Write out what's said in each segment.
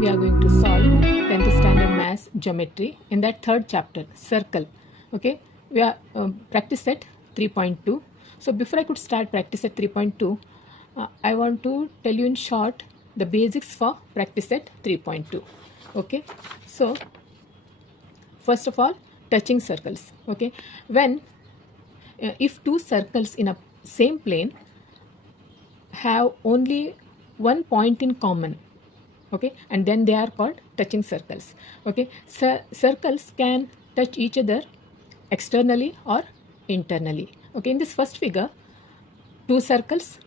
we are going to solve 10th standard maths geometry in that third chapter, circle. Okay, we are practice set 3.2. So before I could start practice set 3.2, I want to tell you in short the basics for practice set 3.2. Okay, so first of all, touching circles. Okay, when if two circles in a same plane have only one point in common, okay, and then they are called touching circles. Okay, circles can touch each other externally or internally. Okay, in this first figure, two circles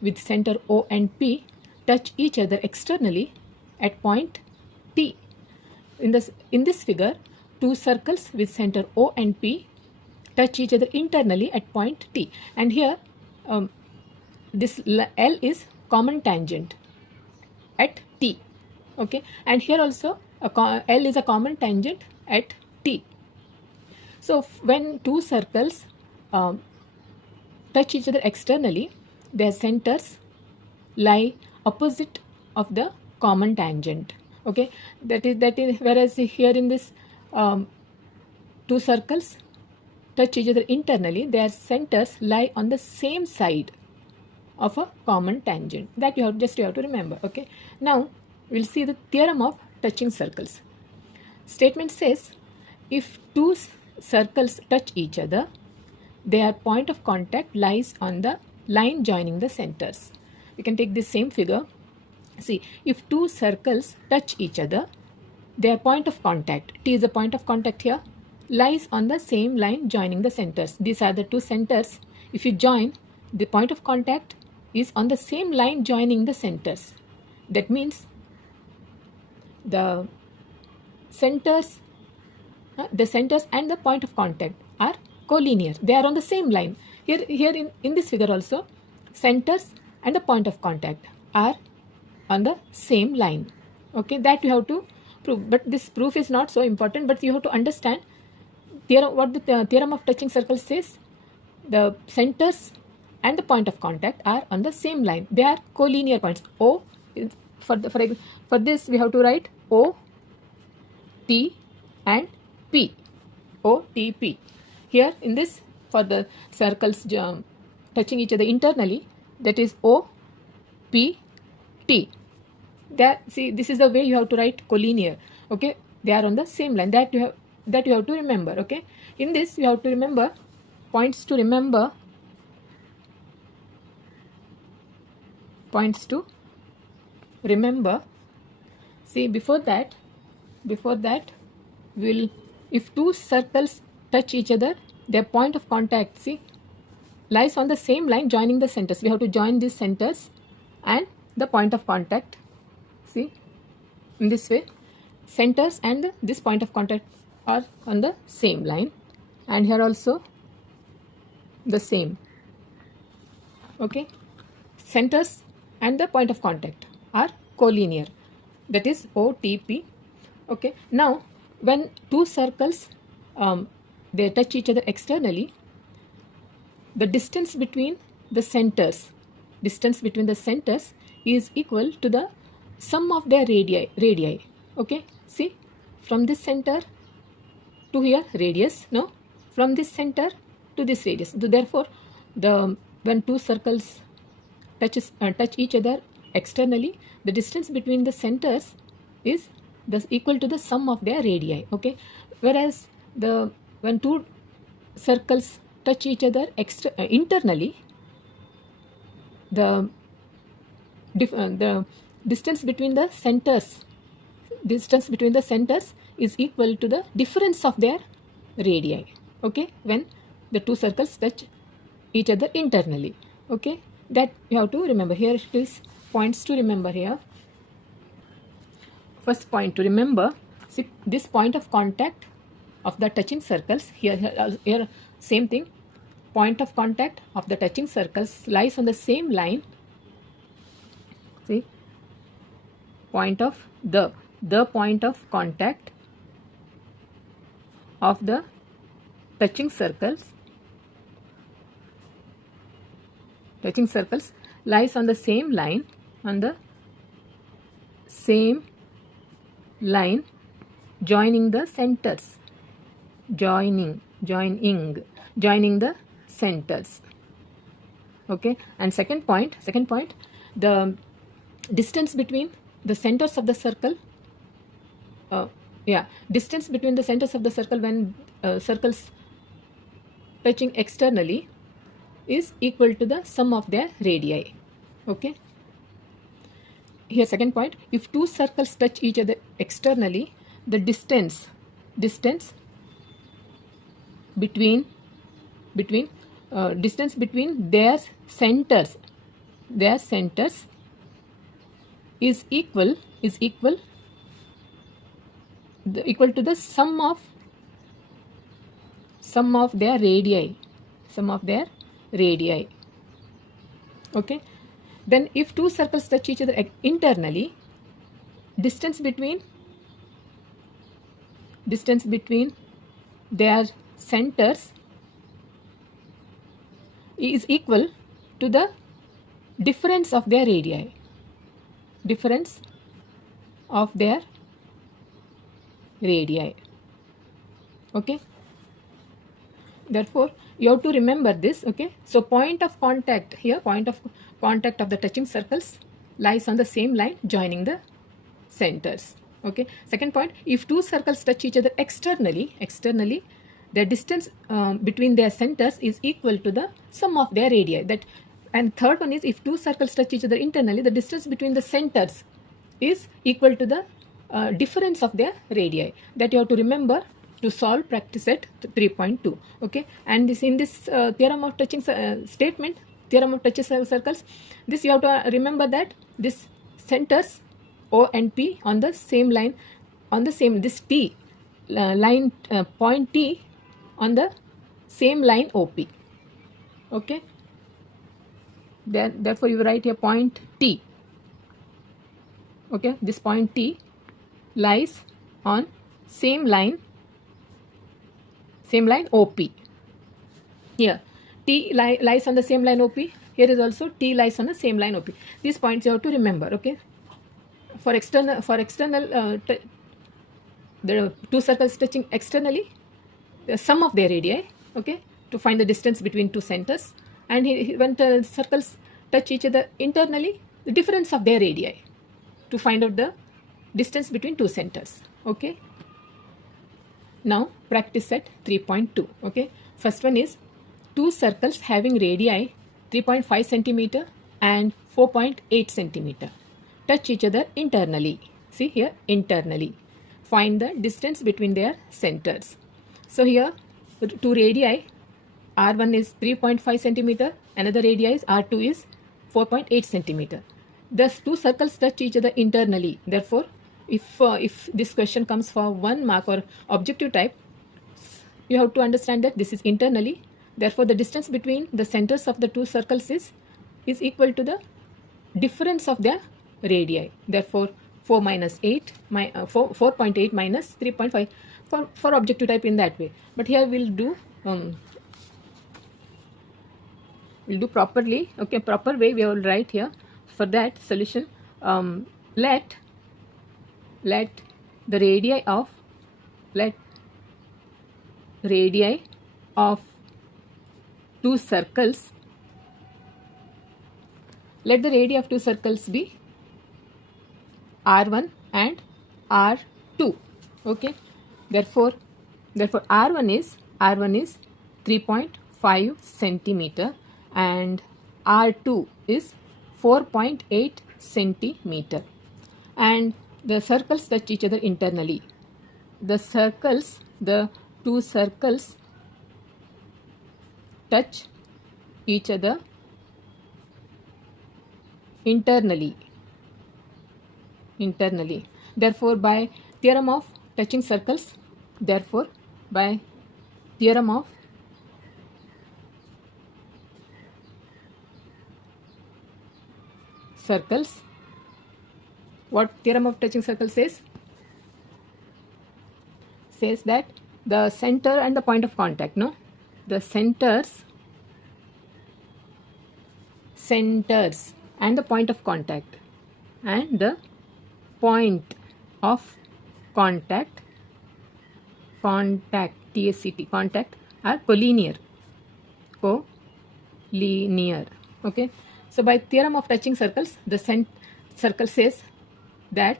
with center O and P touch each other externally at point T. In this figure, two circles with center O and P touch each other internally at point T, and here this L is common tangent at T. Okay, and here also L is a common tangent at T. So when two circles touch each other externally, their centers lie opposite of the common tangent. Okay, that is whereas here in this two circles touch each other internally, their centers lie on the same side of a common tangent. That you have to remember. Okay, now we'll see the theorem of touching circles. Statement says if two circles touch each other, their point of contact lies on the line joining the centers. We can take this same figure. See, if two circles touch each other, their point of contact, T is the point of contact here, lies on the same line joining the centers. These are the two centers. If you join, the point of contact is on the same line joining the centers. That means the centers and the point of contact are collinear. They are on the same line. Here in this figure also, centers and the point of contact are on the same line. Okay, that you have to prove. But this proof is not so important, but you have to understand what the theorem of touching circles says. The centers and the point of contact are on the same line. They are collinear points. O is, for this we have to write O, T and P. O, T, P. Here in this, for the circles touching each other internally, that is O, P, T. See, this is the way you have to write collinear. Okay, they are on the same line. That you have to remember. Okay, in this you have to remember points to remember. See, before that if two circles touch each other, their point of contact, see, lies on the same line joining the centers. We have to join these centers and the point of contact. See, in this way, centers and this point of contact are on the same line, and here also the same. Okay, centers and the point of contact are collinear. That is OTP. Okay, now when two circles they touch each other externally, the distance between the centers is equal to the sum of their radii. Okay, see, from this center to here radius, no, from this center to this radius. So therefore, when two circles touch each other externally, the distance between the centers is equal to the sum of their radii. Okay, whereas when two circles touch each other internally, the distance between the centers is equal to the difference of their radii. Okay, when the two circles touch each other internally. Okay, that you have to remember. Here it is points to remember. Here, first point to remember, see, this point of contact of the touching circles, here same thing, point of contact of the touching circles lies on the same line. See, the point of contact of the touching circles lies on the same line, on the same line joining the centers, joining the centers. Okay, and second point, the distance between the centers of the circle, distance between the centers of the circle when circles touching externally is equal to the sum of their radii. Okay, here second point, if two circles touch each other externally, the distance between their centers is equal to the sum of their radii. Okay, then if two circles touch each other internally, distance between their centers is equal to the difference of their radii. Okay, therefore you have to remember this. Okay, so point of contact of the touching circles lies on the same line joining the centers. Okay, second point, if two circles touch each other externally, the distance between their centers is equal to the sum of their radii. And third one is, if two circles touch each other internally, the distance between the centers is equal to the difference of their radii. That you have to remember to solve practice set 3.2. Okay, and in this theorem of touching statement, theorem of touching circles, this you have to remember that this centers O and P on the same line, this T line, point T on the same line OP. Okay, therefore you write here point T. Okay, this point T lies on same line OP. Here T lies on the same line OP. Here is also T lies on the same line OP. These points you have to remember. Okay, for external the two circles touching externally, the sum of their radii. Okay, to find the distance between two centers, and when the circles touch each other internally, the difference of their radii, to find out the distance between two centers. Okay, now practice set 3.2. Okay, first one is, two circles having radii 3.5 centimeter and 4.8 centimeter touch each other internally. See here, internally. Find the distance between their centers. So here two radii, R1 is 3.5 centimeter, another radii is R2 is 4.8 centimeter. Thus two circles touch each other internally. Therefore, if this question comes for 1 mark or objective type, you have to understand that this is internally. Therefore, the distance between the centers of the two circles is equal to the difference of their radii. Therefore, 4 minus 8, 4.8 minus 3.5 for objective type in that way. But here we'll do properly. Okay, proper way we will write here. For that solution, let the radii of two circles, let the radii of two circles be R1 and R2. Okay, therefore R1 is 3.5 centimeter and R2 is 4.8 centimeter, and the circles touch each other internally. The two circles touch each other internally. Therefore, by theorem of touching circles, what theorem of touching circles says? Says that the center and the point of contact, the centers and the point of contact and the point of contact, TSCT, contact are collinear. Collinear. Okay. So by theorem of touching circles, the circle says that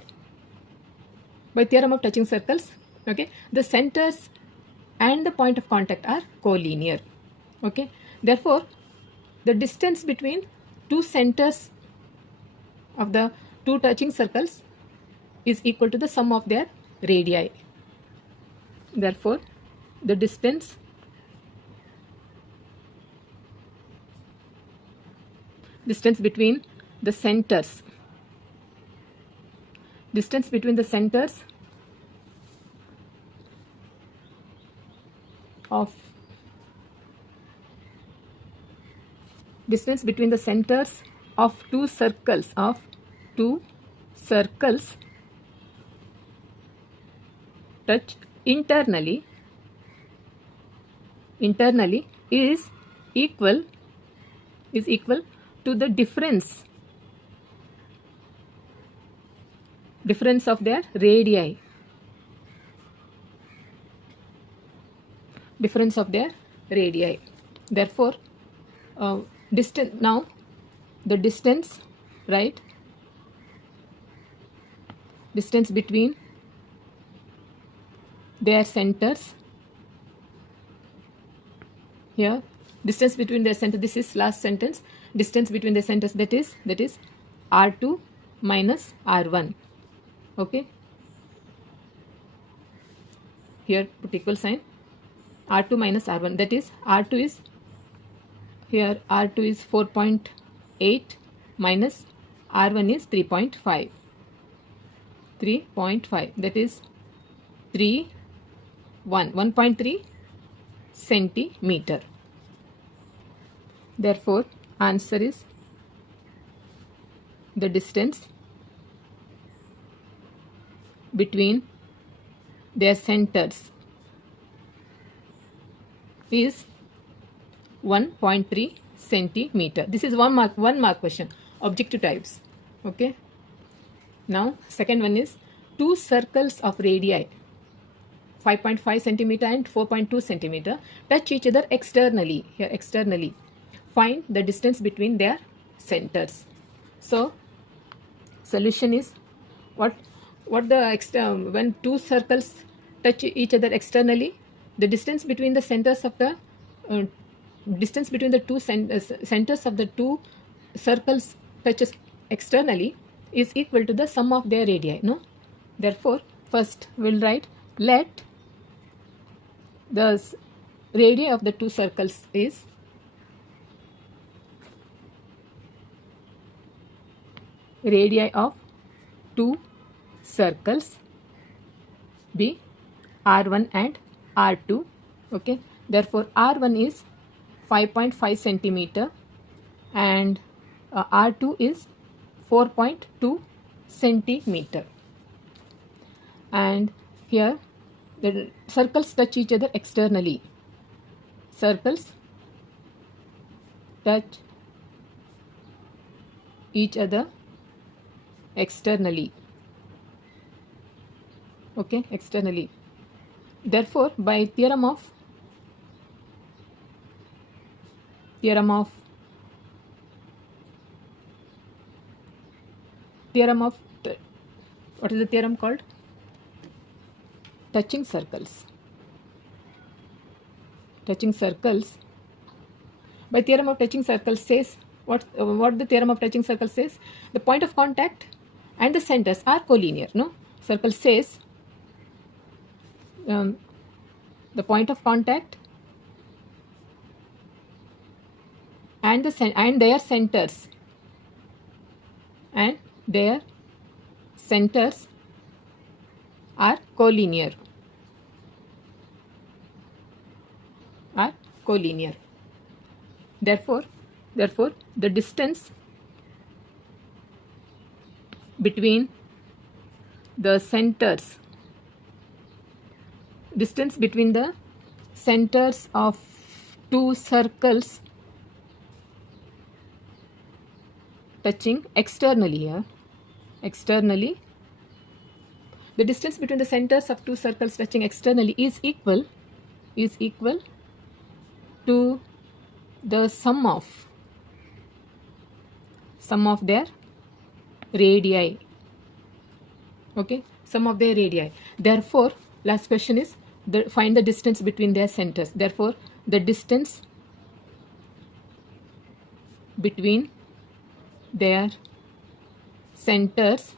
by theorem of touching circles, okay, the centers and the point of contact are collinear. Okay. Therefore, the distance between two centers of the two touching circles is equal to the sum of their radii. Therefore, the distance between the centers of two circles touched internally is equal to the difference of their radii. Therefore, now the distance, right? Distance between their centers. Here, distance between their centers. This is last sentence. Distance between the centers, that is R2 minus R1. Okay. Here put equal sign. R2 minus R1. That is R2 is here. R2 is 4.8 minus R1 is 3.5. 3.5. That is 1.3 centimeter. Therefore, answer is the distance between their centers is 1.3 centimeter. This is one mark question, objective types. Okay. Now second one is two circles of radii 5.5 centimeter and 4.2 centimeter touch each other externally. Here externally, find the distance between their centers. So solution is what the when two circles touch each other externally, the distance between the centers of the distance between the two centers of the two circles touches externally is equal to the sum of their radii. No, therefore first we'll write let the radii of the two circles is radii of two circles be R1 and R2. Okay, therefore R1 is 5.5 centimeter and R2 is 4.2 centimeter. And here the circles touch each other externally. Circles touch each other externally. Okay, externally. Therefore, by theorem of what is the theorem called? Touching circles. Touching circles. By theorem of touching circles says what the theorem of touching circles says? The point of contact and the centers are collinear. No, circle says the point of contact and their centers are collinear. Therefore, the distance between the centers of two circles touching externally here. Externally, the distance between the centers of two circles touching externally is equal to the sum of their radii. Okay, sum of their radii. Therefore, last question is find the distance between their centers. Therefore, the distance between their centers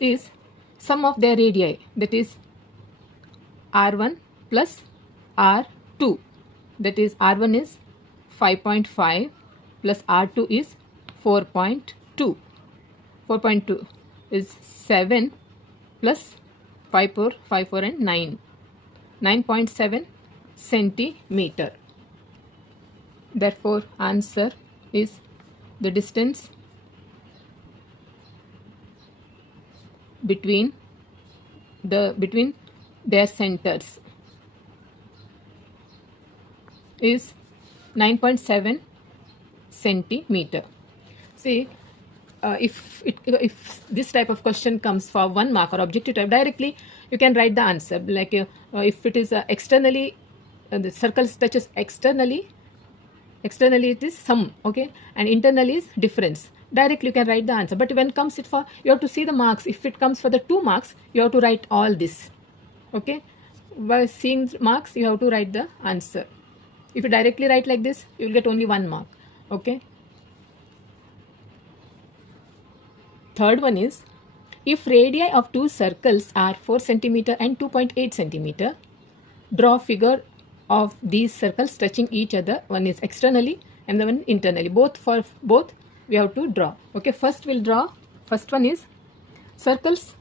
is sum of their radii, that is r1 plus r2, that is r1 is 5.5 plus r2 is 4.2. 4.2 is 7 plus 5 4 and 9, 9.7 centimeter. Therefore, answer is the distance between their centers is 9.7 centimeter. See, if this type of question comes for 1 mark or objective type, directly you can write the answer. Like if it is externally, the circle touches externally it is sum, okay, and internally is difference. Directly you can write the answer. But when comes it for, you have to see the marks. If it comes for the 2 marks, you have to write all this. Okay, by seeing marks you have to write the answer. If you directly write like this, you will get only 1 mark. Okay. Third one is, if radii of two circles are 4 centimeter and 2.8 centimeter, draw figure of these circles touching each other. One is externally and the one internally. Both we have to draw. Okay, first we'll draw. First one is circles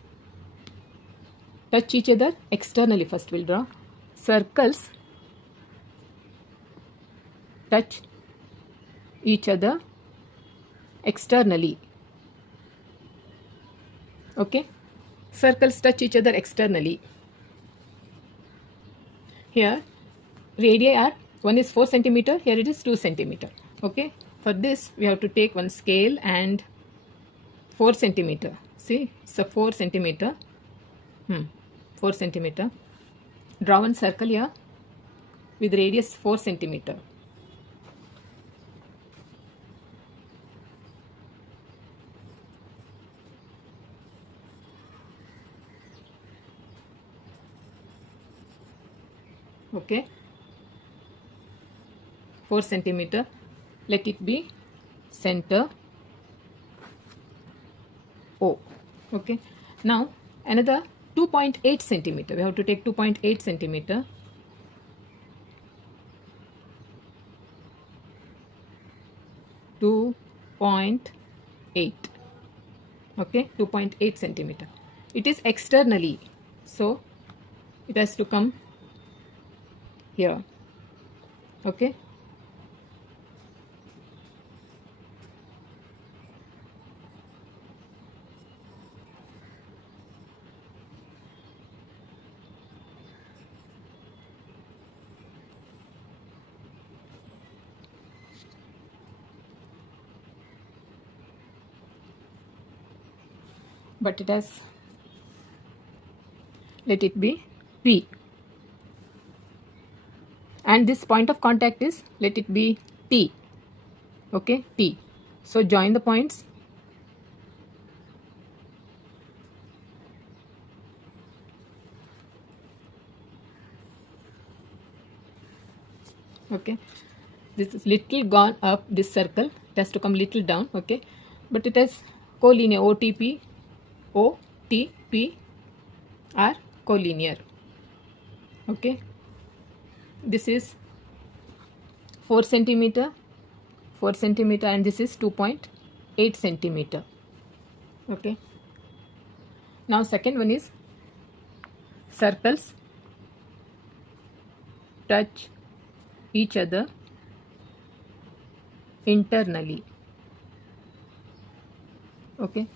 touch each other externally. First we'll draw circles touch each other externally. Okay, circles touch each other externally. Here radii are, one is 4 centimeter, here it is 2 centimeter. Okay, for this we have to take one scale and 4 centimeter. See, it's a 4 centimeter. 4 centimeter. Draw one circle here with radius 4 centimeter. Okay, 4 centimeter. Let it be center O. Okay, now another 2.8 centimeter. We have to take 2.8 centimeter. Okay, 2.8 centimeter. It is externally, so it has to come here. Okay, but it has, let it be P, and this point of contact is, let it be T. Okay, T. So join the points. Okay, this is little gone up, this circle, it has to come little down. Okay, but it has collinear. OTP are collinear. Okay, this is 4 centimeter, and this is 2.8 centimeter. Okay, now second one is circles touch each other internally. Okay,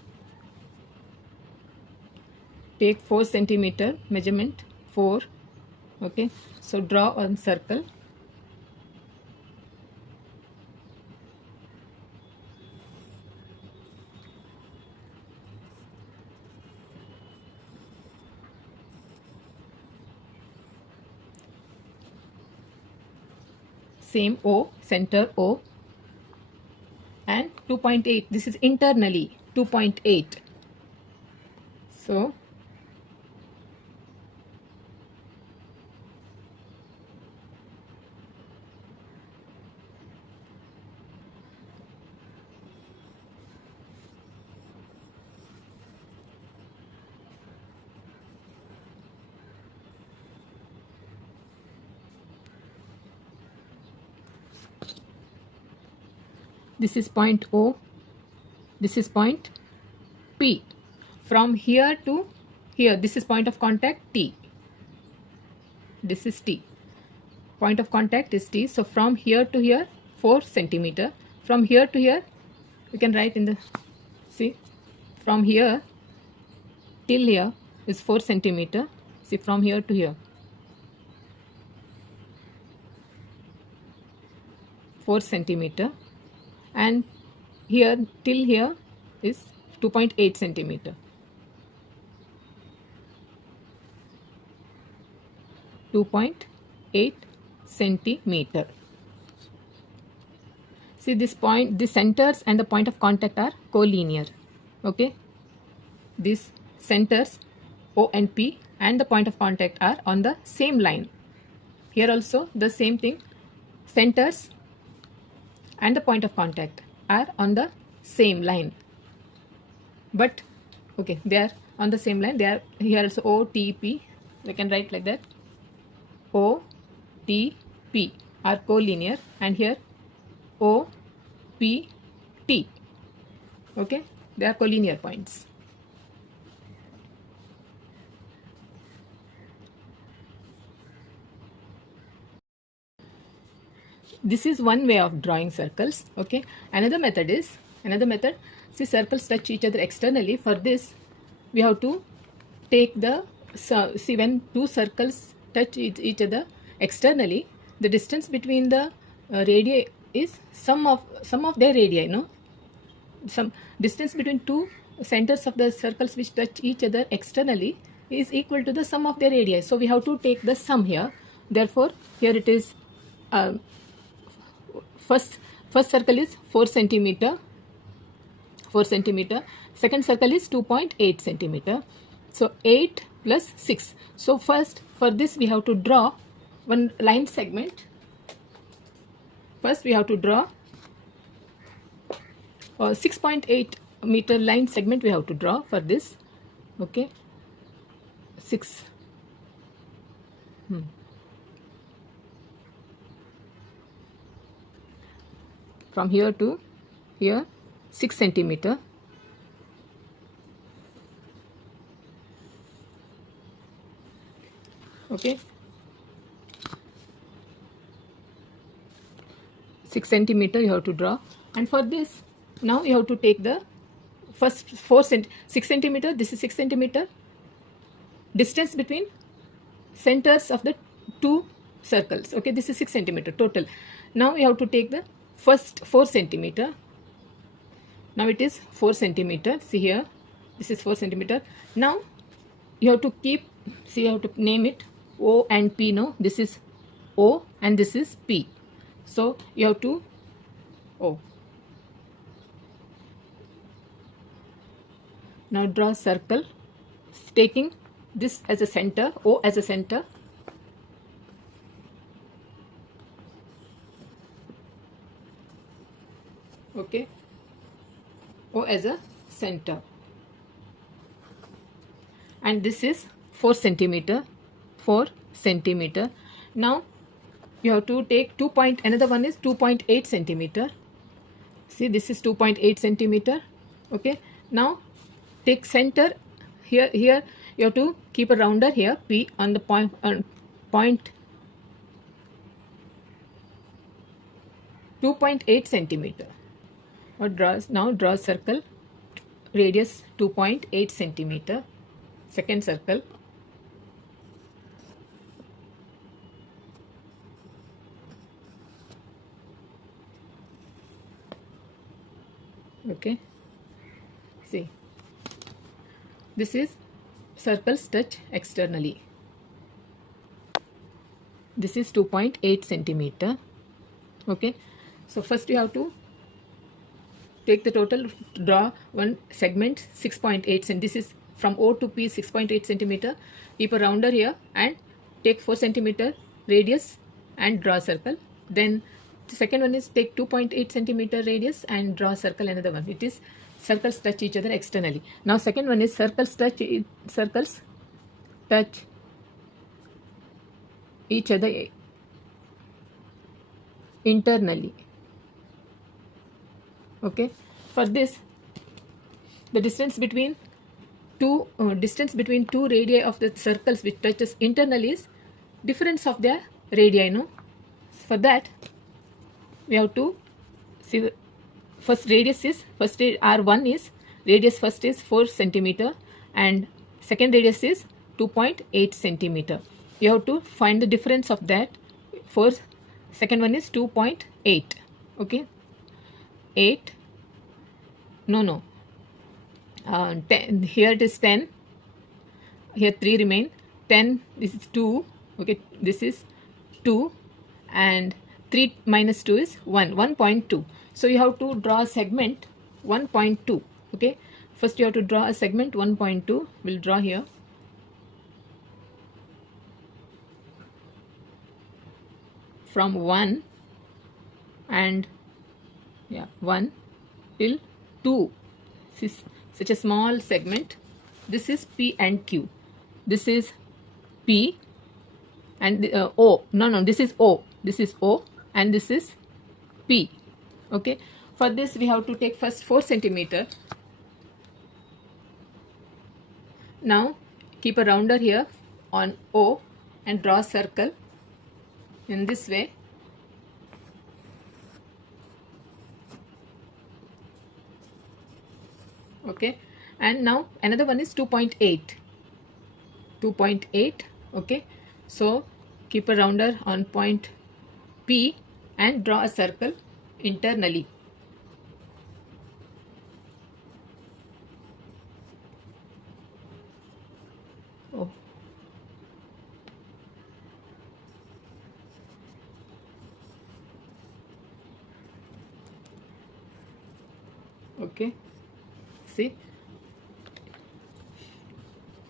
take 4 centimeter measurement, 4. Okay, so draw one circle. same O, center O, and 2.8. This is internally 2.8. So this is point O, this is point P. From here to here, this is point of contact T. This is T. Point of contact is T. So from here to here, 4 centimeter. From here to here, you can write in the, see, from here till here is 4 centimeter. See, from here to here, 4 centimeter, and here till here is 2.8 centimeter. 2.8 centimeter. See, this point, the centers and the point of contact are collinear. Okay, these centers O and P and the point of contact are on the same line. Here also the same thing, centers and the point of contact are on the same line, but okay, they are on the same line. They are here also O, T, P. We can write like that. O, T, P are collinear, and here O, P, T. Okay, they are collinear points. This is one way of drawing circles. Okay, another method, see, circles touch each other externally. For this we have to take the, see, when two circles touch each other externally, the distance between the radii is sum of their radii, no? Some distance between two centers of the circles which touch each other externally is equal to the sum of their radii. So we have to take the sum here. Therefore here it is, first circle is 4 centimeter, second circle is 2.8 centimeter. So 8 plus 6. So first, for this we have to draw one line segment. First we have to draw 6.8 meter line segment we have to draw for this. Okay, 6. From here to here, 6 centimeter. Okay, 6 centimeter you have to draw, and for this now you have to take the first 6 centimeter. This is 6 centimeter distance between centers of the two circles. Okay, this is 6 centimeter total. Now you have to take the first 4 centimeter. Now it is 4 centimeter. See here, this is 4 centimeter. Now you have to keep, see, you have to name it O and P. No, this is O and this is P. So you have to O. Now draw a circle taking this as a center, O as a center. Okay, O as a center, and this is 4 centimeter. Now you have to take another one is 2.8 centimeter. See, this is 2.8 centimeter. Okay, now take center here. You have to keep a rounder here, P, on the point 2.8 centimeter. Now draw a circle, radius 2.8 centimeter, second circle. Okay, see, this is circles touch externally. This is 2.8 centimeter. Okay, so first you have to take the total, draw one segment 6.8 cm. This is from O to P 6.8 centimeter. Keep a rounder here and take 4 centimeter radius and draw a circle. Then the second one is take 2.8 centimeter radius and draw a circle. Another one, it is circles touch each other externally. Now second one is circles touch each other internally. Okay, for this the distance between two radii of the circles which touches internally is difference of their radii. No, for that we have to see the first radius is R1 is radius first is 4 centimeter and second radius is 2.8 centimeter. You have to find the difference of that. First, second one is 2.8. Okay, 8 no 10, here it is 10, here 3 remain, 10, this is 2, okay, this is 2 and 3 minus 2 is 1.2. So you have to draw a segment 1.2. okay, first you have to draw a segment 1.2. we'll draw here. From 1 and 1 till 2. This is such a small segment. This is P and Q. This is P and O. No, this is O. This is O and this is P. Okay. For this we have to take first 4 centimeter. Now keep a rounder here on O and draw a circle in this way. Okay, and now another one is 2.8. Okay, so keep a rounder on point P and draw a circle internally. Okay, see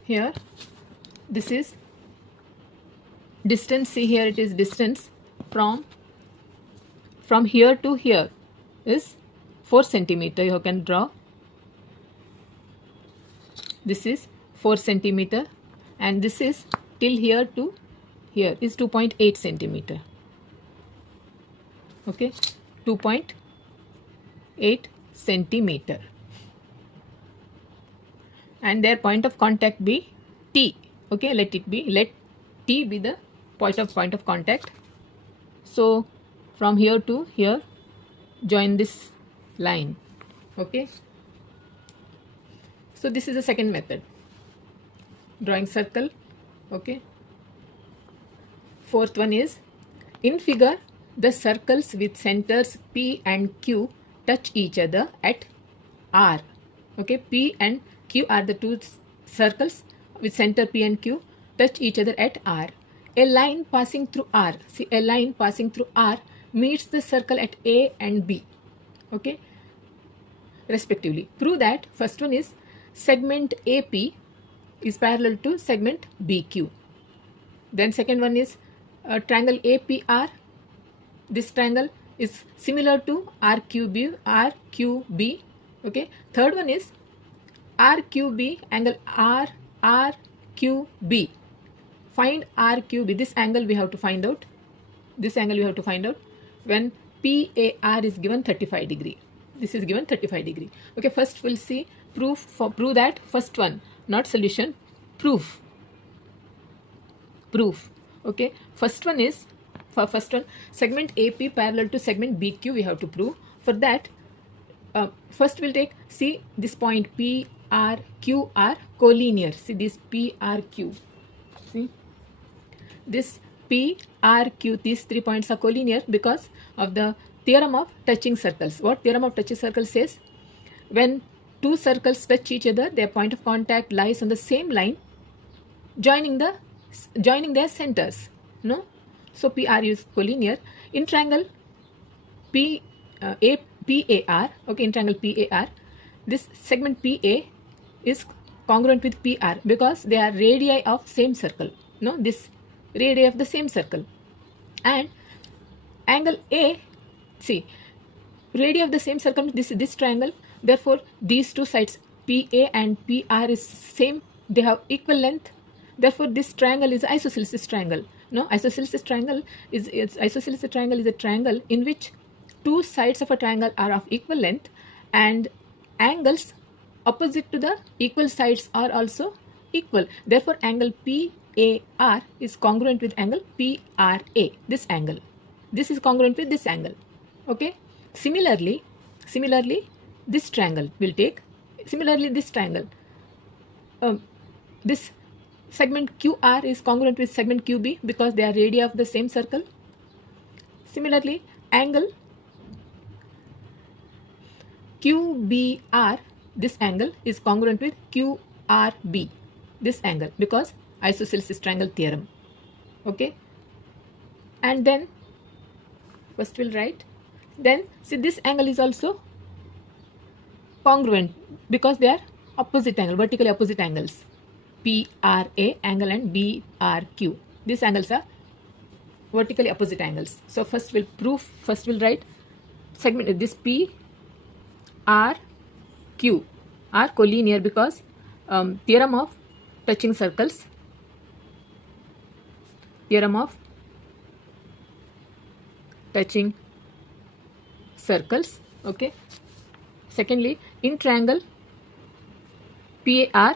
here, this is distance. See here, it is distance from here to here is 4 centimeter. You can draw. This is 4 centimeter and this is till here to here is 2.8 centimeter. Okay, 2.8 centimeter, and their point of contact be T. Okay, let T be the point of contact. So from here to here, join this line. Okay, so this is the second method, drawing circle. Okay, fourth one is, in figure the circles with centers P and Q touch each other at R. Okay, P and Q are the two circles with center P and Q touch each other at R. A line passing through R, see, a line passing through R meets the circle at A and B. Okay, respectively. Prove that first one is segment AP is parallel to segment BQ. Then second one is triangle APR. This triangle is similar to RQB. Okay. Third one is RQB, angle RQB. Find RQB. This angle we have to find out. When PAR is given 35 degree. This is given 35 degree. Okay. First we'll see proof that. First one, not solution. Proof. Okay. First one is, for first one, segment AP parallel to segment BQ we have to prove. For that, first we'll take, see this point PRQ are collinear. See this PRQ. See this PRQ, these 3 points are collinear because of the theorem of touching circles. What theorem of touching circles says? When two circles touch each other, their point of contact lies on the same line, joining their centers. No, so PR is collinear. In triangle PAR, okay, in triangle PAR, this segment PA is congruent with PR because they are radii of same circle. No, this radii of the same circle. And angle A, see, radii of the same circle, this triangle, therefore these two sides PA and PR is same, they have equal length, therefore this triangle is isosceles triangle. No, isosceles triangle is a triangle in which two sides of a triangle are of equal length and angles opposite to the equal sides are also equal. Therefore angle PAR is congruent with angle PRA, this angle. This is congruent with this angle. Okay. Similarly, this triangle will take, similarly this triangle, this segment QR is congruent with segment QB because they are radii of the same circle. Similarly, angle QBR, this angle is congruent with QRB, this angle, because isosceles triangle theorem. Okay. And then first we'll write, then see this angle is also congruent because they are opposite angle, vertically opposite angles, PRA angle and BRQ. These angles are vertically opposite angles. So first we'll prove, first we'll write segment, this PRQ are collinear because theorem of touching circles, theorem of touching circles. Okay. Secondly, in triangle PAR,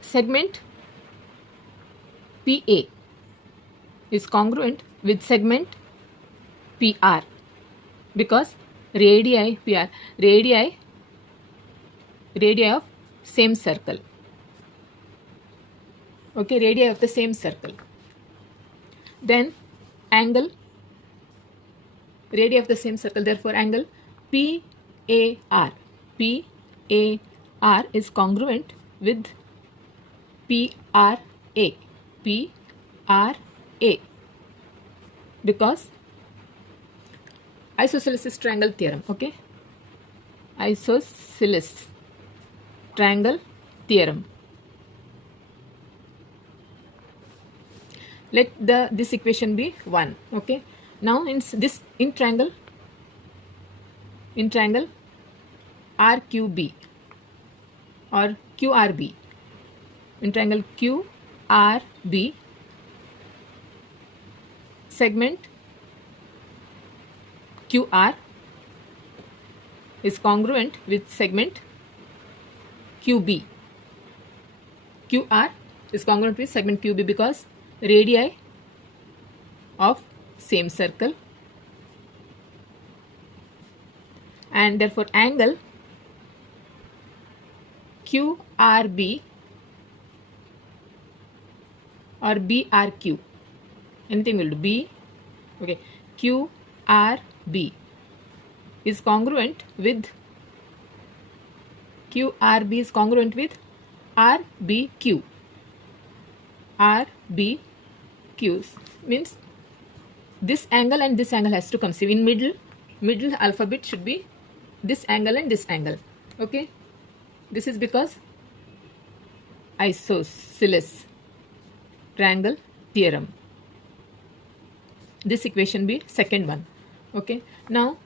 segment PA is congruent with segment PR because radii PR, radii of same circle. Okay, radii of the same circle. Then angle radii of the same circle, therefore angle PAR is congruent with PRA because isosceles triangle theorem. Okay, isosceles triangle theorem. Let this equation be 1. Okay. Now in triangle RQB or QRB, in triangle QRB, segment QR is congruent with segment QB. QR is congruent with segment QB because radii of same circle, and therefore angle QRB or BRQ, anything will do, B, okay, QRB is congruent with RBQ. RBQ means this angle and this angle has to come. See, in middle alphabet should be this angle and this angle. Okay, this is because isosceles triangle theorem. This equation be second one. Okay, now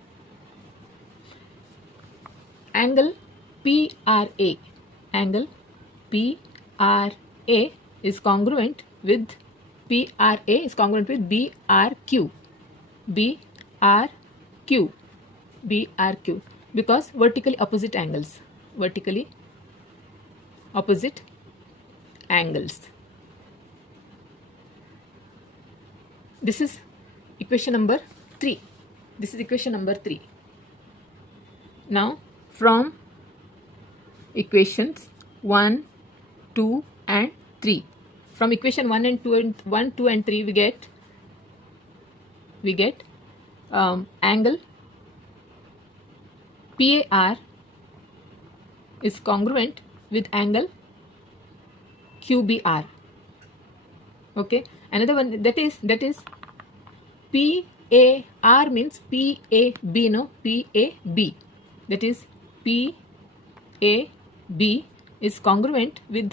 angle PRA is congruent with BRQ because vertically opposite angles. This is equation number 3. Now from equations 1, 2 and 3. From equation 1 and 2 and 3 we get angle PAR is congruent with angle QBR. Okay, another one, that is PAR means PAB, no, PAB, that is PAB is congruent with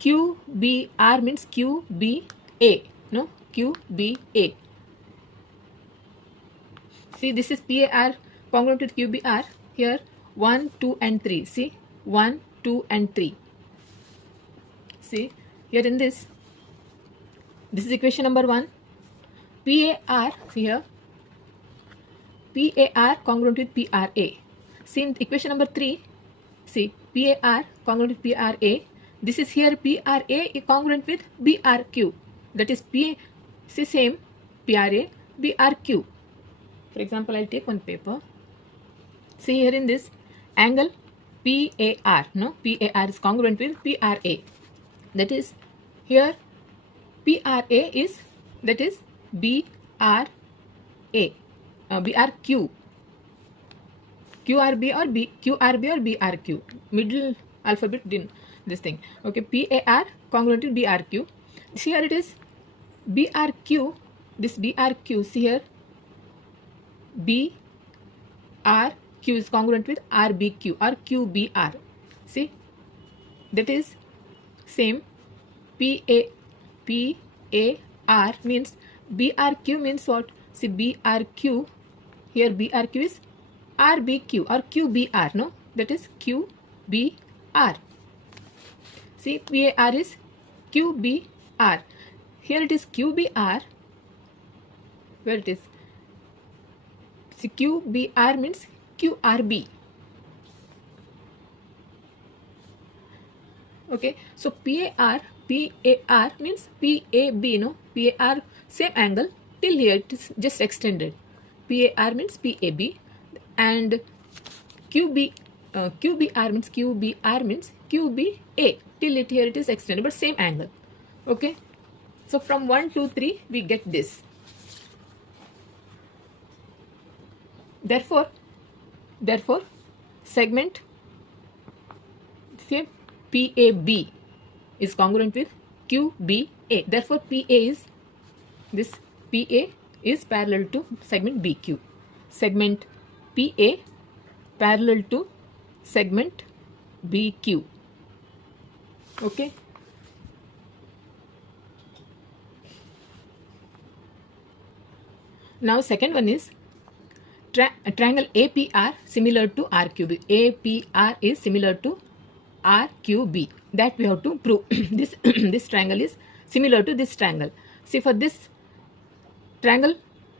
QBR means QBA, no, QBA. See, this is PAR congruent with QBR. Here 1, 2 and 3. See, 1, 2 and 3. See, here in this is equation number 1. PAR, see here, PAR congruent with PRA. See in equation number 3, see, PAR congruent with PRA. This is here PRA is congruent with BRQ. That is see, same PRA, BRQ. For example, I'll take one paper. See here in this angle PAR, no, PAR is congruent with PRA. That is here PRA is, that is BRA, BRQ, QRB or QRB or BRQ, middle alphabet in this thing. Okay, PAR congruent with BRQ. See here it is BRQ, this BRQ, see here BRQ is congruent with RBQ or QBR. See, that is same PAR means BRQ means what? See, BRQ, here BRQ is RBQ or QBR, no, that is QBR. See, PAR is QBR. Here it is QBR. Where it is? See, QBR means QRB. Okay, so PAR means PAB, no, PAR same angle till here it is just extended. PAR means PAB and QBR means QBA till it here it is extended, but same angle. Okay, so from 1, 2, 3 we get this. Therefore segment, say, PAB is congruent with QBA. Therefore PA is, this PA is parallel to segment BQ. Segment PA parallel to segment BQ. Okay. Now second one is triangle APR similar to RQB. APR is similar to RQB. That we have to prove. This this triangle is similar to this triangle. See, for this triangle,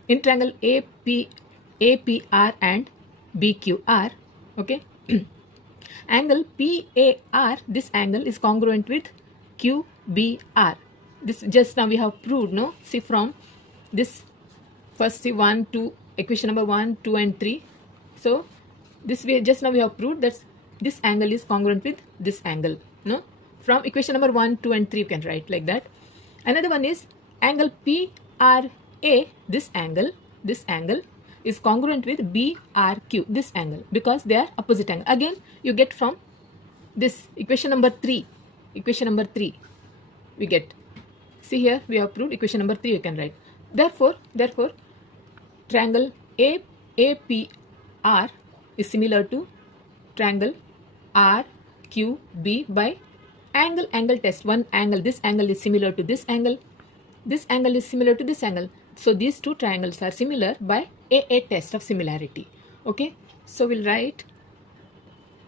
in triangle APR and BQR, okay, angle PAR, this angle is congruent with QBR. This just now we have proved, no? See, from this first, see, 1, 2, equation number 1, 2 and 3. So this way just now we have proved that this angle is congruent with this angle, no? From equation number 1, 2 and 3 you can write like that. Another one is angle PRA, this angle is congruent with BRQ, this angle, because they are opposite angle. Again you get from this equation number 3 we get. See, here we have proved equation number 3 you can write. Therefore triangle APR is similar to triangle RQB by angle test. One angle, this angle is similar to this angle is similar to this angle. So these two triangles are similar by AA test of similarity. Okay, so we'll write,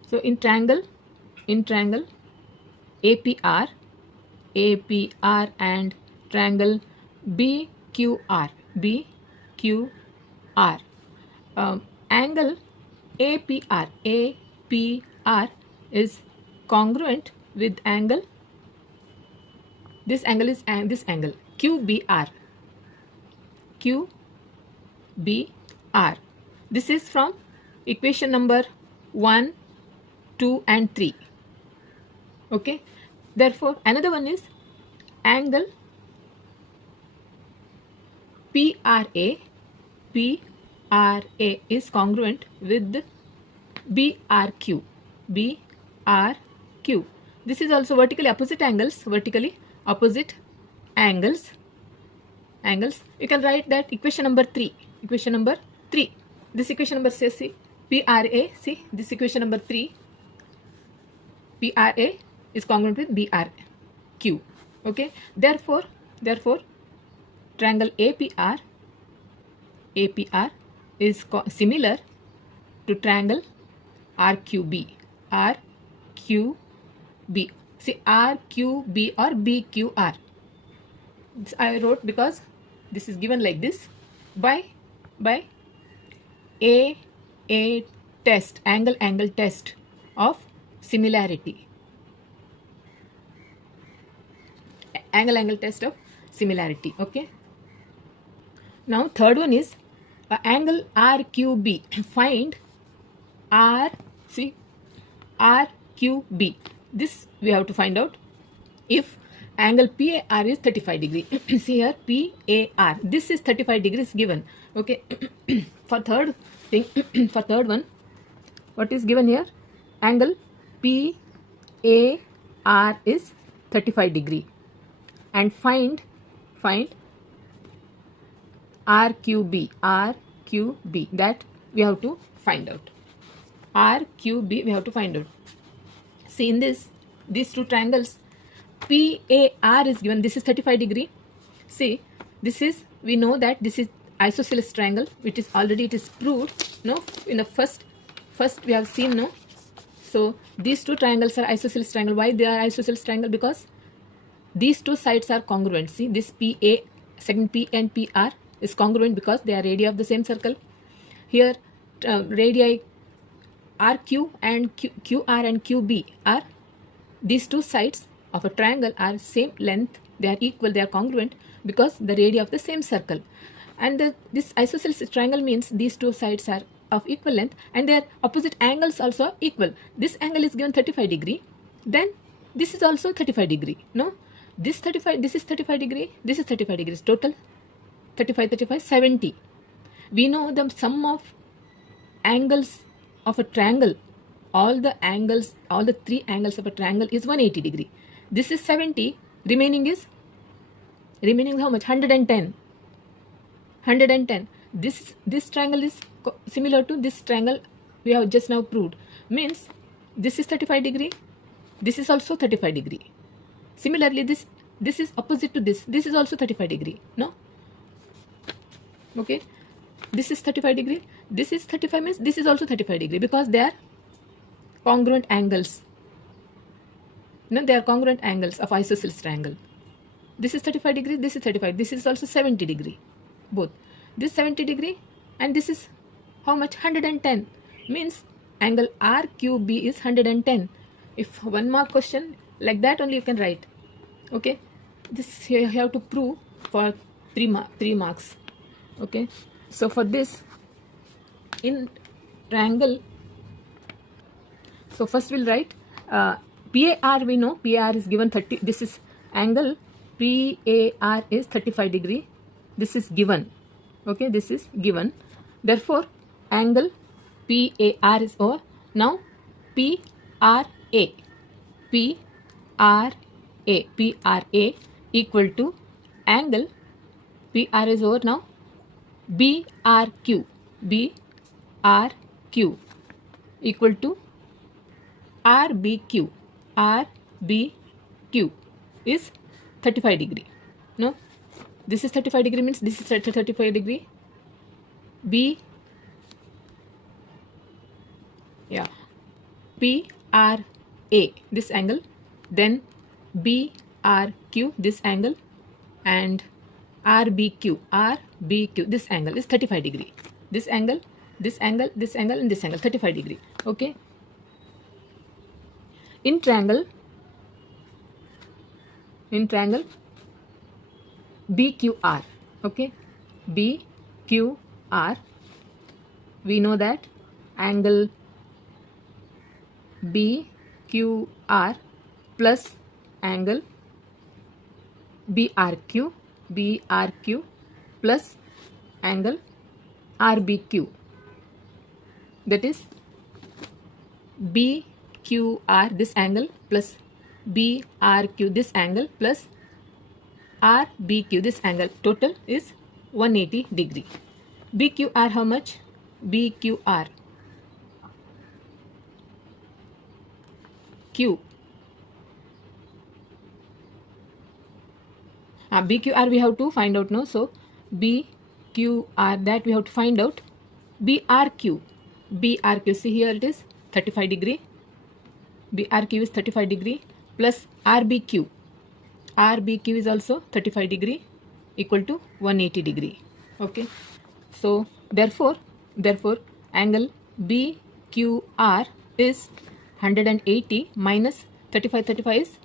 so in triangle APR and triangle BQR, angle APR is congruent with angle, this angle is this angle QBR. This is from equation number 1, 2 and 3. Okay, therefore another one is angle PRA is congruent with BRQ. This is also vertically opposite angles, vertically opposite angles, you can write that equation number 3. This equation number says, see, PRA, see this equation number 3, PRA is congruent with BRQ. Okay, therefore triangle APR is similar to triangle RQB. See, RQB or BQR. This I wrote because this is given like this by a test, angle test of similarity. Angle test of similarity. Okay. Now third one is angle RQB. Find RQB. This we have to find out if angle PAR is 35 degree. See here, PAR. This is 35 degrees given. Okay. For third thing, for third one, what is given here? Angle PAR is 35 degree. And find RQB. That we have to find out. RQB we have to find out. See, in these two triangles, PAR is given. This is 35 degree. See, this is, we know that this is isosceles triangle, which is already it is proved. No, in the first we have seen, no. So these two triangles are isosceles triangle. Why they are isosceles triangle? Because these two sides are congruent. See, this PA, segment P and PR is congruent because they are radii of the same circle. Here radii RQ and QR and QB are, these two sides of a triangle are same length, they are equal, they are congruent because the radii of the same circle. And this isosceles triangle means these two sides are of equal length and their opposite angles also equal. This angle is given 35 degree, then this is also 35 degree. No, this is 35 degree, this is 35 degrees, total 35, 70. We know the sum of angles of a triangle, all the three angles of a triangle is 180 degree. This is 70, remaining how much? 110. This triangle is similar to this triangle we have just now proved. Means this is 35 degree, this is also 35 degree. Similarly, this is opposite to this. This is also 35 degree. No? Okay. This is 35 degree. This is 35 means this is also 35 degree because they are congruent angles. No, they are congruent angles of isosceles triangle. This is 35 degree. This is 35. This is also 70 degree. Both. This 70 degree and this is how much? 110. Means angle RQB is 110. If 1 mark question, like that only you can write. Okay. This you have to prove for 3 marks. Okay. So for this, in triangle, so first we'll write PAR. We know PAR is given 30. This is angle PAR is 35 degree. This is given. Okay, this is given. Therefore, angle PAR is over. Now PRA equal to angle PR is over now. BRQ equal to RBQ is 35 degree. No, this is 35 degree means this is 35 degree. PRA this angle, then BRQ this angle, and RBQ this angle is 35 degree. This angle, and this angle 35 degree. Okay. In triangle BQR. Okay, BQR, we know that angle BQR plus angle BRQ plus angle RBQ, that is BQR this angle plus BRQ this angle plus RBQ, this angle total is 180 degree. BQR how much? BQR Q. BQR we have to find out now. So BQR, that we have to find out. BRQ. BRQ, see here it is 35 degree. BRQ is 35 degree plus RBQ. RBQ is also 35 degree equal to 180 degree. Okay. So therefore angle BQR is 180 minus 35 is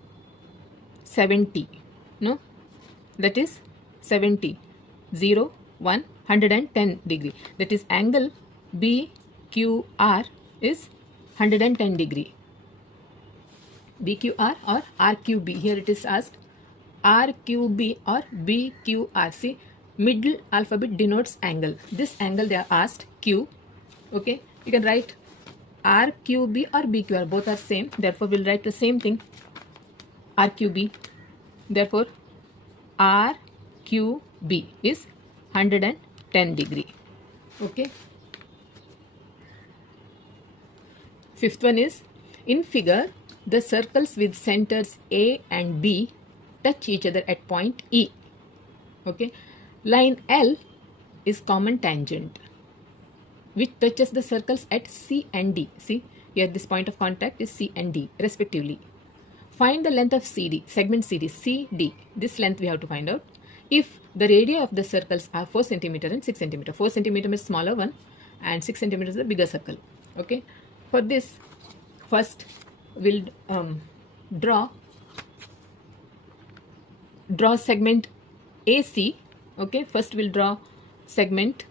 70. No, that is 70. 0, 1, 110 degree. That is angle BQR is 110 degree. BQR or RQB. Here it is asked RQB or BQR. See, middle alphabet denotes angle. This angle they are asked Q. Okay, you can write RQB or BQR. Both are same. Therefore, we'll write the same thing. RQB. Therefore, RQB is 110 degree. Okay. Fifth one is, in figure, the circles with centers A and B touch each other at point E. Okay. Line L is common tangent which touches the circles at C and D. See, here this point of contact is C and D respectively. Find the length of CD, segment CD, CD. This length we have to find out. If the radii of the circles are 4 cm and 6 cm. 4 cm is smaller one and 6 cm is the bigger circle. Okay. For this, first we'll draw segment AC. Okay, first we'll draw segment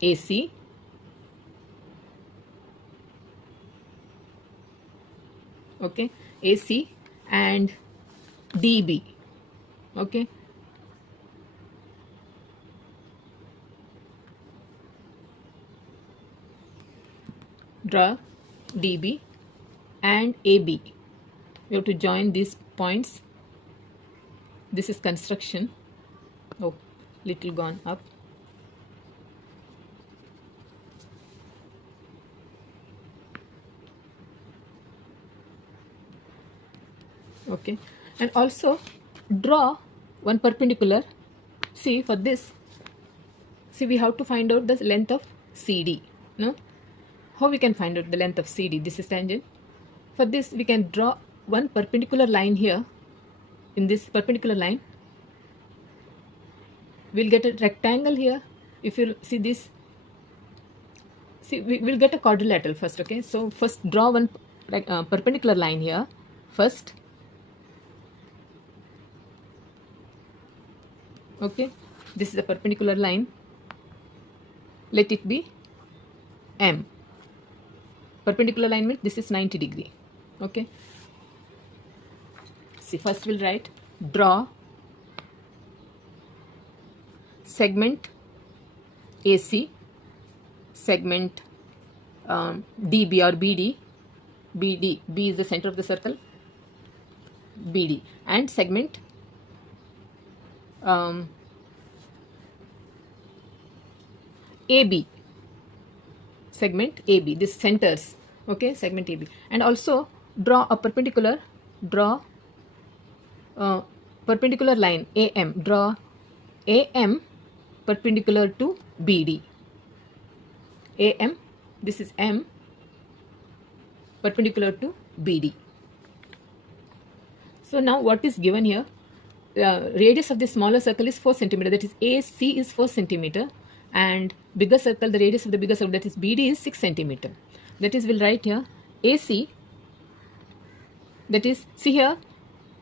AC. Okay, AC and DB. Okay. Draw DB and AB. We have to join these points. This is construction. Oh, little gone up. Okay, and also draw one perpendicular. See, for this, see, we have to find out the length of CD. No, how we can find out the length of CD? This is tangent. For this, we can draw one perpendicular line here. In this perpendicular line, we'll get a rectangle here. If you see this, see, we will get a quadrilateral first. Okay, so first draw one perpendicular line here first. Okay, this is a perpendicular line. Let it be M. Perpendicular line means this is 90 degree. Okay. See, first we'll write, draw segment AC, segment DB or BD. BD, B is the center of the circle. BD, and segment AB. Segment AB. This centers. Okay, segment AB, and also draw a perpendicular. Draw perpendicular line AM. Draw AM perpendicular to BD. AM, this is M, perpendicular to BD. So now what is given here? Radius of the smaller circle is 4 cm. That is AC is 4 cm, and bigger circle, the radius of the bigger circle, that is BD, is 6 cm. That is, we'll write here AC. That is, see here,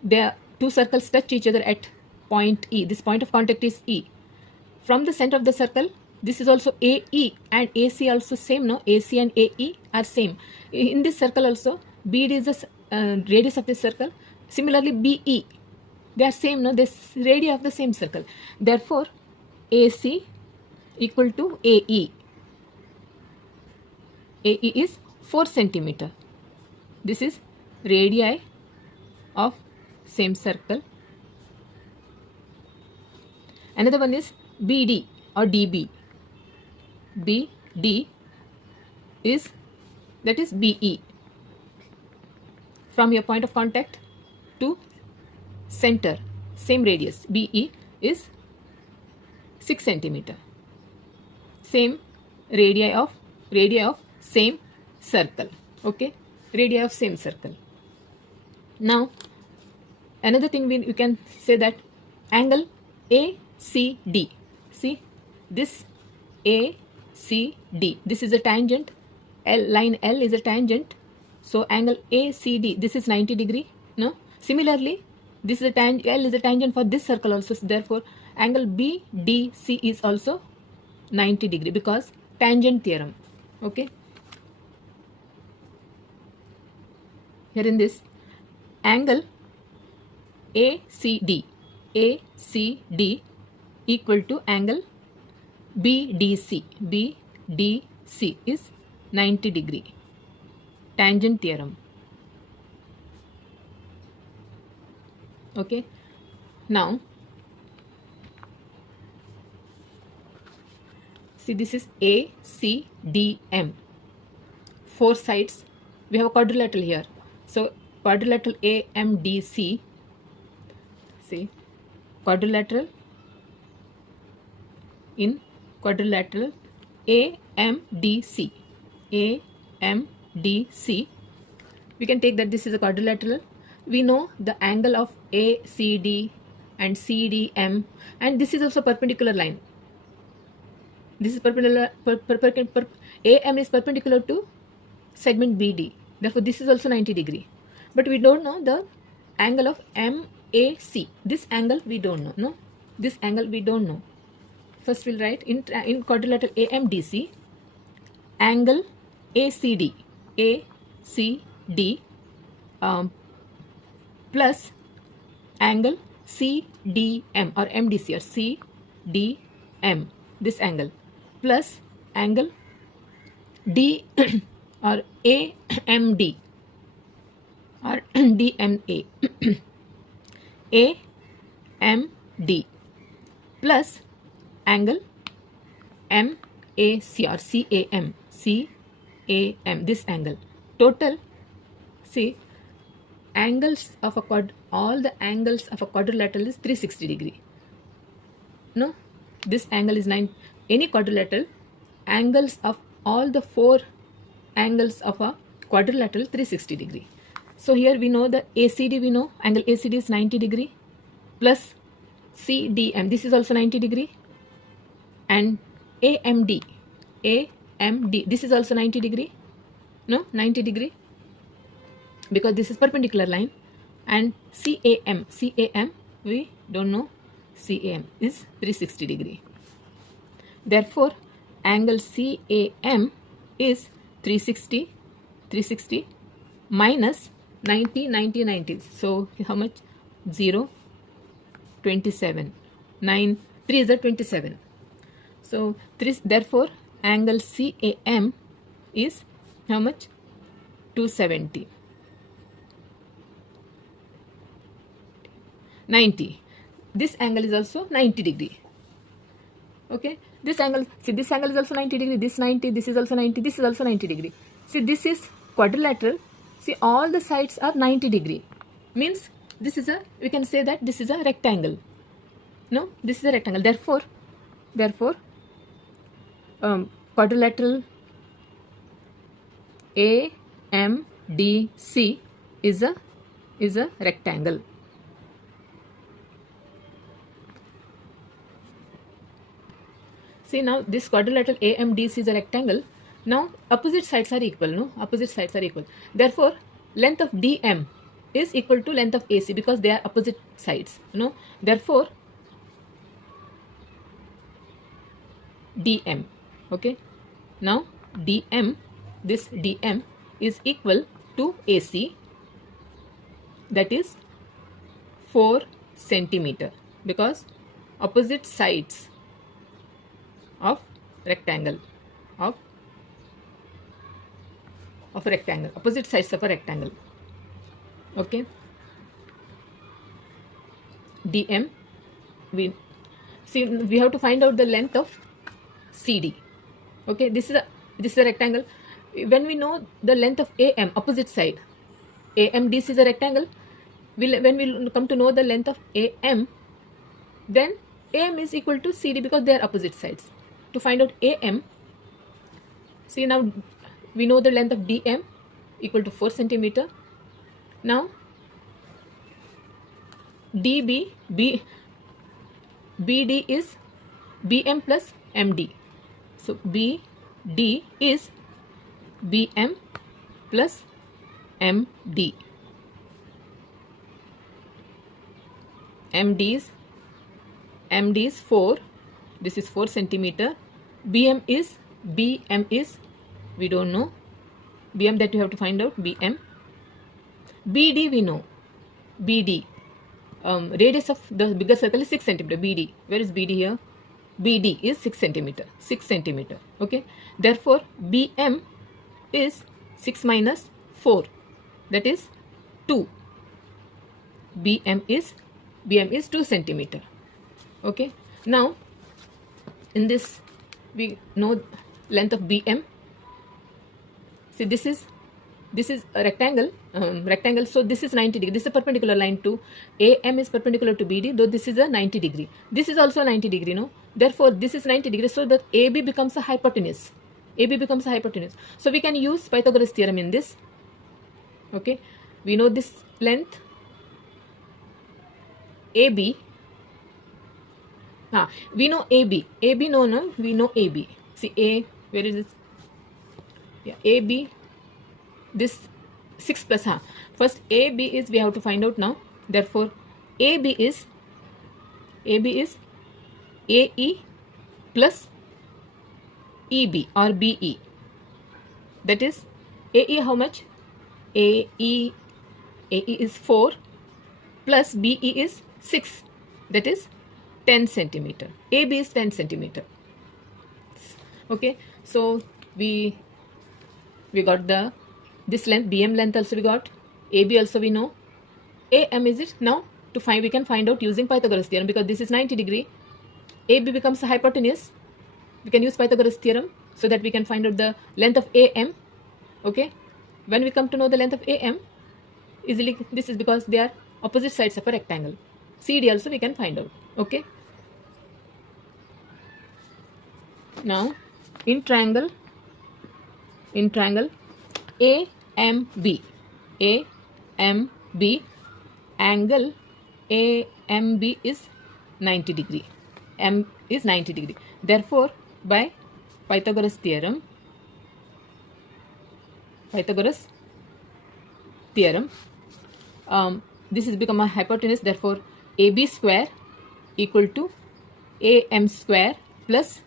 the two circles touch each other at point E. This point of contact is E. From the center of the circle, this is also AE and AC also same. No, AC and AE are same. In this circle also, BD is the radius of this circle. Similarly, BE, they are same. No, this radii of the same circle. Therefore, AC equal to AE. AE is 4 cm. This is radii of same circle. Another one is BD or DB. BD is, that is BE, from your point of contact to center, same radius. BE is 6 centimeter, same radii of same circle. Okay, radii of same circle. Now another thing we can say that angle ACD. See this ACD, this is a tangent. Line L is a tangent, so angle ACD, this is 90 degree. No, similarly this is a L is a tangent for this circle also, so therefore angle BDC is also 90 degree because tangent theorem. Okay, here in this angle ACD equal to angle BDC is 90 degree, tangent theorem. Okay, now see, this is ACDM, 4 sides. We have a quadrilateral here, so quadrilateral AMDC. See, quadrilateral, in quadrilateral AMDC, we can take that this is a quadrilateral. We know the angle of ACD and CDM, and this is also perpendicular line. This is perpendicular, AM is perpendicular to segment BD, therefore this is also 90 degree. But we don't know the angle of MAC. This angle we don't know. No, this angle we don't know. First we'll write in quadrilateral AMDC, angle ACD plus angle CDM or MDC or CDM, this angle, plus angle D or AMD or DMA AMD plus angle MAC or CAM, this angle. Total, see, angles of a all the angles of a quadrilateral is 360 degree. No, this angle is 9. Any quadrilateral, angles of all the 4 angles of a quadrilateral 360 degree. So here we know the ACD, we know angle ACD is 90 degree plus CDM, this is also 90 degree, and AMD, this is also 90 degree. No, 90 degree because this is perpendicular line. And CAM we don't know, CAM is 360 degree. Therefore angle CAM is 360 minus 90. So how much? 0, 27. 9, 3 is a 27. So therefore angle CAM is how much? 270. 90. This angle is also 90 degree. Okay, this angle, see, this angle is also 90 degree, this 90, this is also 90, this is also 90 degree. See, this is quadrilateral. See, all the sides are 90 degree. Means this is a, we can say that this is a rectangle. No, this is a rectangle. Therefore quadrilateral AMDC is a rectangle. See, now this quadrilateral AMDC is a rectangle. Now opposite sides are equal. No, opposite sides are equal. Therefore length of DM is equal to length of AC because they are opposite sides. No, therefore DM. Okay, now DM, this DM is equal to AC, that is 4 centimeter, because opposite sides of rectangle opposite sides of a rectangle. Okay, DM, See, we have to find out the length of CD. Okay, this is a rectangle. When we know the length of AM, opposite side, AMDC is a rectangle. When we come to know the length of AM, then AM is equal to CD because they are opposite sides. To find out AM, see, now we know the length of DM equal to 4 centimeter. Now BD is BM plus MD. So BD is BM plus MD. MD is 4. This is 4 centimeter. BM is we don't know. BM that you have to find out. BM. BD we know. BD. Radius of the bigger circle is 6 centimeter. BD. Where is BD here? BD is 6 centimeter. 6 centimeter. Okay. Therefore, BM is 6 minus 4. That is 2. BM is 2 centimeter. Okay. Now, in this, we know length of BM. See, this is a rectangle. So this is 90 degree. This is a perpendicular line to AM is perpendicular to BD, though this is a 90 degree. This is also 90 degree, no? Therefore, this is 90 degree. So that AB becomes a hypotenuse. AB becomes a hypotenuse. So we can use Pythagoras theorem in this. Okay. We know this length AB. We know AB. AB, no. We know AB. See, A, where is this? Yeah, AB. This 6 plus, first AB is, we have to find out now. Therefore, AB is AE plus EB or BE. That is, AE how much? AE is 4 plus BE is 6. That is 10 centimeter. AB is 10 centimeter. Okay, so we got this length, BM length also we got, AB also we know, AM is it. Now to find, we can find out using Pythagoras theorem, because this is 90 degree, AB becomes a hypotenuse. We can use Pythagoras theorem so that we can find out the length of AM. Okay, when we come to know the length of AM, easily, this is because they are opposite sides of a rectangle. CD also we can find out. Okay, now in triangle AMB, angle AMB is 90 degree. M is 90 degree. Therefore, by Pythagoras theorem, this is become a hypotenuse. Therefore, AB square equal to AM square plus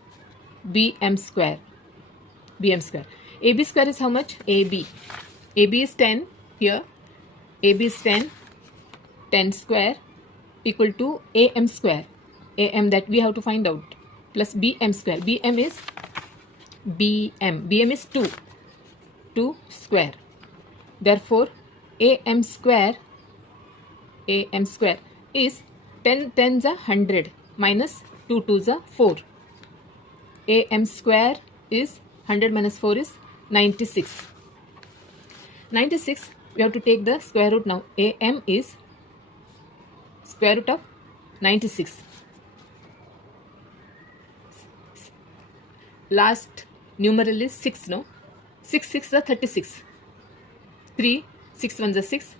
BM square. AB square is how much? AB is 10 here. AB is 10 square equal to AM square. AM that we have to find out, plus BM square. BM is 2 square. Therefore, AM square is 10 tens are 100 minus 2 twos are 4. AM square is 100 minus 4 is 96. 96, we have to take the square root now. AM is square root of 96. Last numeral is 6, no? 6 6 are 36. 3, 6 1 is 6.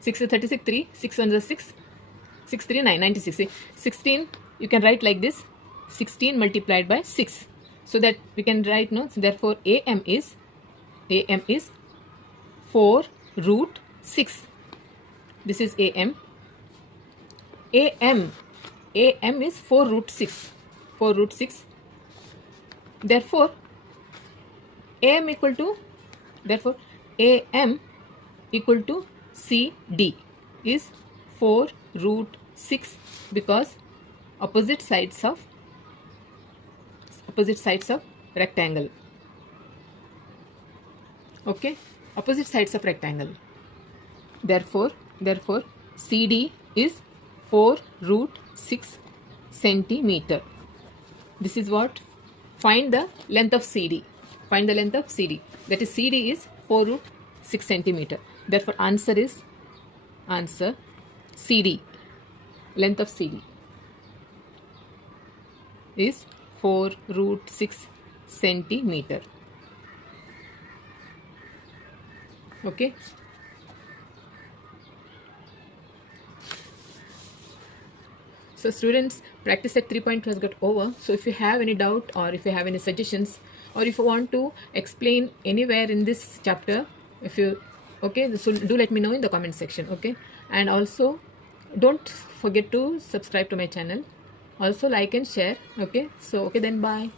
6 is 36, 3, 6 1 is 6. 6 3 9, 96. 16, you can write like this. 16 multiplied by 6. So that we can write, no? So therefore, AM is 4 root 6. This is AM. AM is 4 root 6. 4 root 6. Therefore, AM equal to CD is 4 root 6, because opposite sides of rectangle. Okay, opposite sides of rectangle. Therefore CD is 4 root 6 centimeter. This is what? Find the length of CD. Find the length of CD. That is, CD is 4 root 6 centimeter. Therefore, answer is CD. Length of CD is 4 root 6 centimeter. Okay. So students, practice set 3.2 has got over. So if you have any doubt, or if you have any suggestions, or if you want to explain anywhere in this chapter, if you so do let me know in the comment section. Okay, and also don't forget to subscribe to my channel. Also like and share. Okay, so then bye.